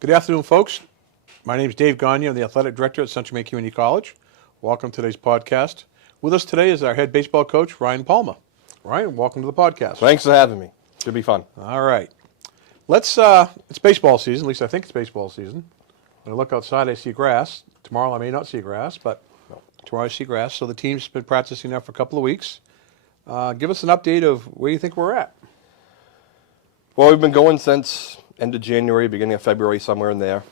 Good afternoon, folks. My name is Dave Gagne. I'm the athletic director at Central Maine Community College. Welcome to today's podcast. With us today is our head baseball coach, Ryan Palma. Ryan, welcome to the podcast. Thanks for having me. Should be fun. All right. It's baseball season. At least I think it's baseball season. When I look outside, I see grass. Tomorrow I may not see grass, but tomorrow I see grass. So the team's been practicing now for a couple of weeks. Give us an update of where you think we're at. Well, we've been going since end of January, beginning of February, somewhere in there.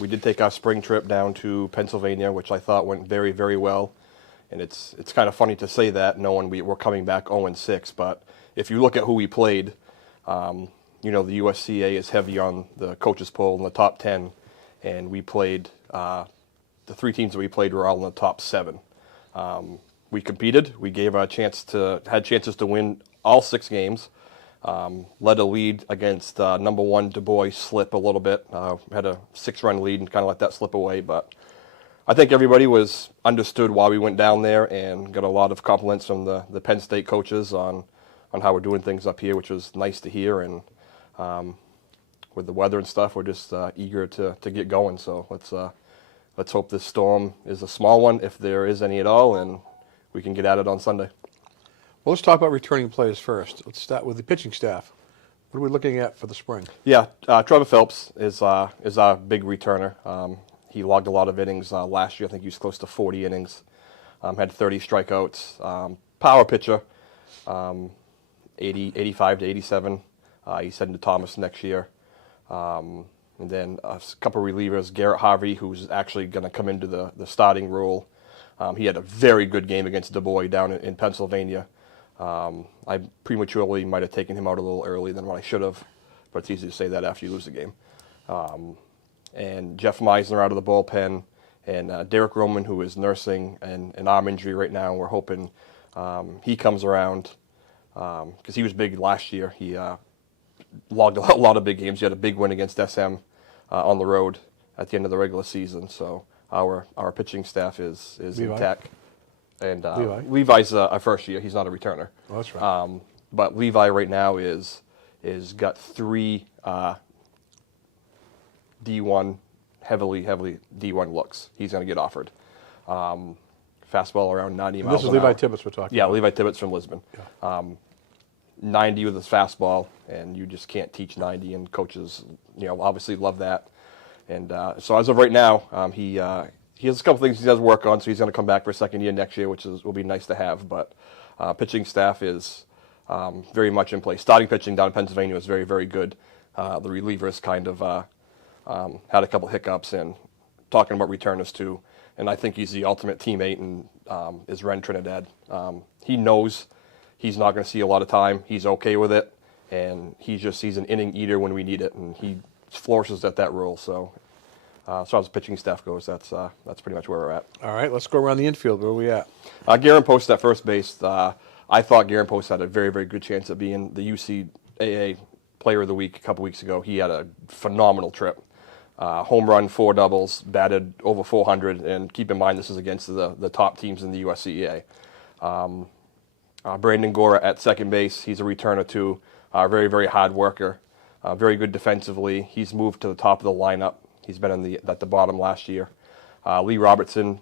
We did take our spring trip down to Pennsylvania, which I thought went very, very well. And it's kind of funny to say that, knowing we're coming back 0-6. But if you look at who we played, the USCA is heavy on the coaches poll in the top 10. And we played, the three teams that we played were all in the top 7. We competed. We had chances to win all 6 games. Led a lead against number 1 Du Bois, slip a little bit. Had a 6-run lead and kind of let that slip away. But I think everybody understood why we went down there and got a lot of compliments from the Penn State coaches on how we're doing things up here, which was nice to hear. And with the weather and stuff, we're just eager to get going. So let's hope this storm is a small one, if there is any at all, and we can get at it on Sunday. Well, let's talk about returning players first. Let's start with the pitching staff. What are we looking at for the spring? Yeah, Trevor Phelps is our big returner. He logged a lot of innings last year. I think he was close to 40 innings. Had 30 strikeouts. Power pitcher, 85 to 87. He's heading to Thomas next year. And then a couple of relievers, Garrett Harvey, who's actually going to come into the starting role. He had a very good game against Du Bois down in Pennsylvania. I prematurely might have taken him out a little early than what I should have, but it's easy to say that after you lose the game. And Jeff Meisner out of the bullpen, and Derek Roman, who is nursing an arm injury right now. We're hoping he comes around because he was big last year. He logged a lot of big games. He had a big win against SM on the road at the end of the regular season. So our pitching staff is intact. And Levi's a first year. He's not a returner. Oh, that's right. But Levi right now is got 3 D1, heavily D1 looks. He's going to get offered. Fastball around 90 miles an hour. This is Levi Tibbetts we're talking about. Yeah, Levi Tibbetts from Lisbon. Yeah. 90 with his fastball, and you just can't teach 90, and coaches, obviously love that. And so as of right now, he has a couple things he does work on, so he's going to come back for a second year next year, which will be nice to have. But pitching staff is very much in place. Starting pitching down in Pennsylvania was very, very good. The relievers kind of had a couple hiccups, and talking about returners too. And I think he's the ultimate teammate, and is Ren Trinidad. He knows he's not going to see a lot of time. He's okay with it, and he's an inning eater when we need it, and he flourishes at that role. So as far as the pitching staff goes, that's pretty much where we're at. All right, let's go around the infield. Where are we at? Garen Post at first base. I thought Garen Post had a very, very good chance of being the UCAA Player of the Week a couple weeks ago. He had a phenomenal trip. Home run, 4 doubles, batted over 400, and keep in mind this is against the top teams in the USCA. Brandon Gora at second base. He's a returner too. Very, very hard worker. Very good defensively. He's moved to the top of the lineup. He's been at the bottom last year. Lee Robertson,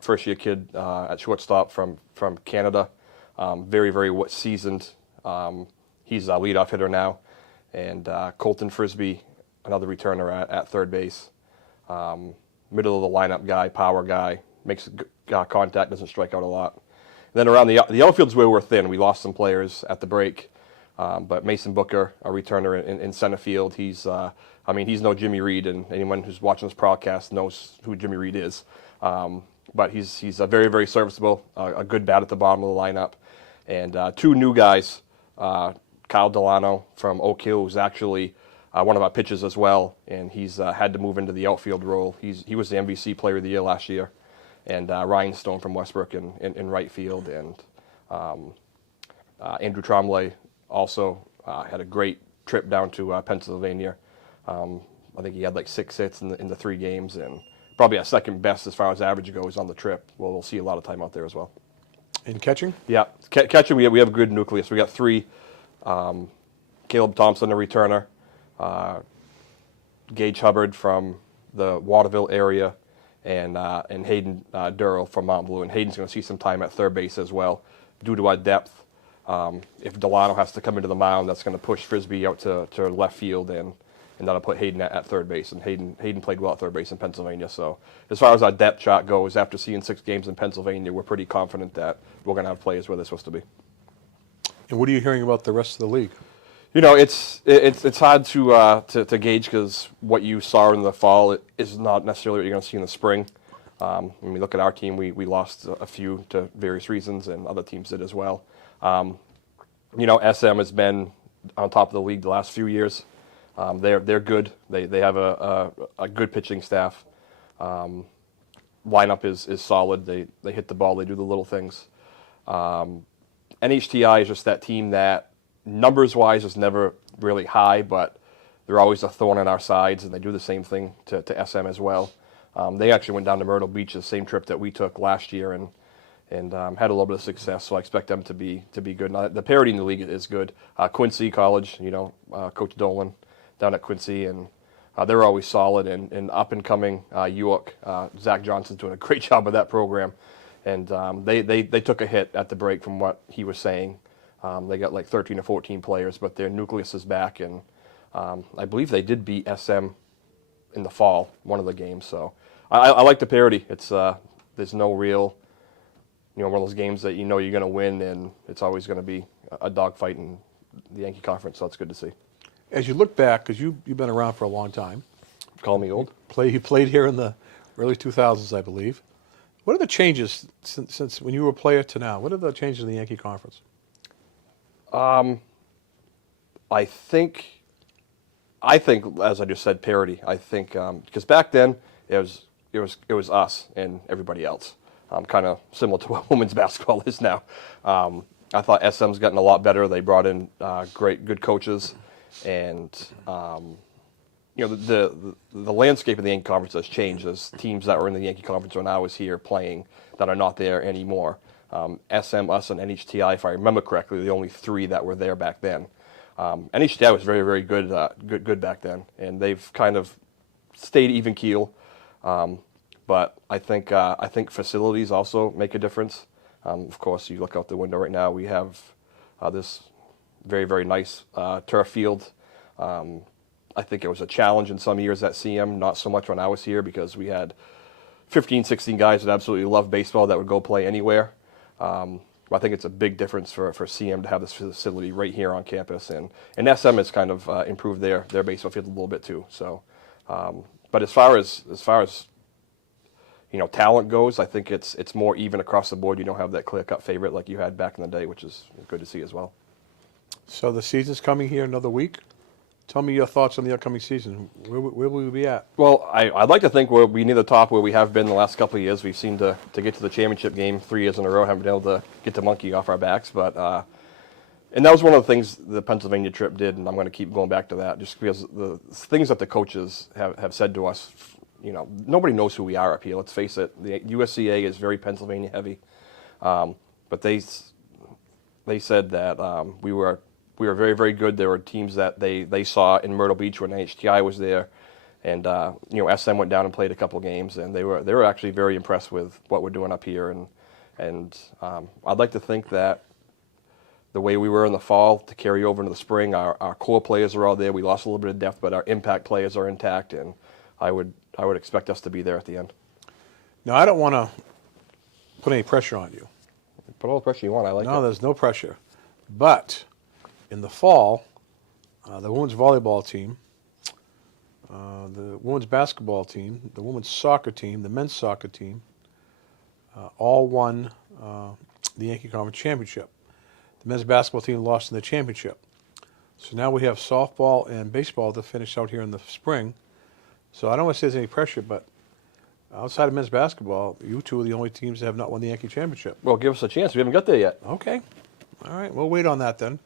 first-year kid at shortstop from Canada. Very, very seasoned. He's a leadoff hitter now. And Colton Frisbee, another returner at third base. Middle of the lineup guy, power guy, makes contact, doesn't strike out a lot. And then around the outfield's where we're thin. We lost some players at the break. But Mason Booker, a returner in center field, he's no Jimmy Reed, and anyone who's watching this podcast knows who Jimmy Reed is. But he's a very, very serviceable, a good bat at the bottom of the lineup. And 2 new guys, Kyle Delano from Oak Hill, who's actually one of our pitchers as well, and he's had to move into the outfield role. He was the MVC Player of the Year last year. And Ryan Stone from Westbrook in right field, and Andrew Trombley also had a great trip down to Pennsylvania. I think he had like 6 hits in the 3 games, and probably our second best as far as average goes on the trip. Well, we'll see a lot of time out there as well. In catching? Yeah, catching, we have a good nucleus. We got 3. Caleb Thompson, a returner. Gage Hubbard from the Waterville area, and Hayden Durrell from Mount Blue. And Hayden's going to see some time at third base as well, due to our depth. If Delano has to come into the mound, that's going to push Frisbee out to left field, and that'll put Hayden at third base. And Hayden played well at third base in Pennsylvania. So as far as our depth chart goes, after seeing 6 games in Pennsylvania, we're pretty confident that we're going to have players where they're supposed to be. And what are you hearing about the rest of the league? You know, it's hard to gauge, because what you saw in the fall is not necessarily what you're going to see in the spring. When we look at our team, we lost a few to various reasons, and other teams did as well. You know, SM has been on top of the league the last few years. They're good. They have a good pitching staff. Lineup is solid. They hit the ball. They do the little things. NHTI is just that team that numbers-wise is never really high, but they're always a thorn in our sides, and they do the same thing to SM as well. They actually went down to Myrtle Beach the same trip that we took last year, and had a little bit of success. So I expect them to be good. Now, the parity in the league is good. Quincy College, you know, Coach Dolan down at Quincy, and they're always solid. And up and coming York, Zach Johnson's doing a great job with that program. And they took a hit at the break from what he was saying. They got like 13 or 14 players, but their nucleus is back, and I believe they did beat SM in the fall, one of the games. So I like the parity. It's there's no real, you know, one of those games that you know you're going to win, and it's always going to be a dogfight in the Yankee Conference. So it's good to see. As you look back, because you've been around for a long time. Call me old. You played here in the early 2000s, I believe. What are the changes since when you were a player to now? What are the changes in the Yankee Conference? I think, as I just said, parity. I think because back then it was us and everybody else. Kind of similar to what women's basketball is now. I thought SM's gotten a lot better. They brought in good coaches, and you know, the landscape of the Yankee Conference has changed. As teams that were in the Yankee Conference are now here playing that are not there anymore. SM, us, and NHTI, if I remember correctly, the only 3 that were there back then. NHTI was very, very good, good back then, and they've kind of stayed even keel. But I think facilities also make a difference. Of course, you look out the window right now, we have this very, very nice turf field. I think it was a challenge in some years at CM, not so much when I was here, because we had 15, 16 guys that absolutely love baseball that would go play anywhere. I think it's a big difference for CM to have this facility right here on campus, and SM has kind of improved their baseball field a little bit too. So, but as far as you know, talent goes, I think it's more even across the board. You don't have that clear-cut favorite like you had back in the day, which is good to see as well. So the season's coming here another week. Tell me your thoughts on the upcoming season. Where will we be at? Well, I'd like to think we'll be near the top where we have been the last couple of years. We've seemed to get to the championship game 3 years in a row, haven't been able to get the monkey off our backs. But and that was one of the things the Pennsylvania trip did, and I'm going to keep going back to that, just because the things that the coaches have said to us. You know, nobody knows who we are up here. Let's face it. The USCA is very Pennsylvania heavy, but they said that we were very, very good. There were teams that they saw in Myrtle Beach when HTI was there, and you know, SM went down and played a couple games, and they were actually very impressed with what we're doing up here. And I'd like to think that the way we were in the fall to carry over into the spring, our core players are all there. We lost a little bit of depth, but our impact players are intact, and I would expect us to be there at the end. Now, I don't want to put any pressure on you. Put all the pressure you want. I like it. No, there's no pressure. But in the fall, the women's volleyball team, the women's basketball team, the women's soccer team, the men's soccer team, all won the Yankee Conference championship. The men's basketball team lost in the championship. So now we have softball and baseball to finish out here in the spring. So I don't want to say there's any pressure, but outside of men's basketball, you two are the only teams that have not won the Yankee championship. Well, give us a chance. We haven't got there yet. Okay. All right. We'll wait on that then.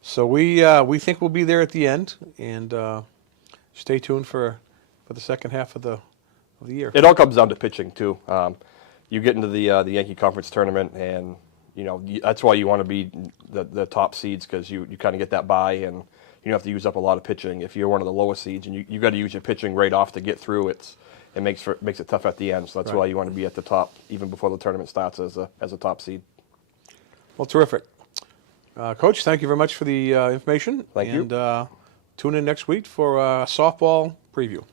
So we think we'll be there at the end, and stay tuned for the second half of the year. It all comes down to pitching too. You get into the Yankee Conference tournament, and you know that's why you want to be the top seeds, because you kind of get that bye, and you don't have to use up a lot of pitching. If you're one of the lower seeds and you got to use your pitching right off to get through, it makes it tough at the end. So that's Right. why you want to be at the top even before the tournament starts as a top seed. Well, terrific. Coach, thank you very much for the information. Thank you. And tune in next week for a softball preview.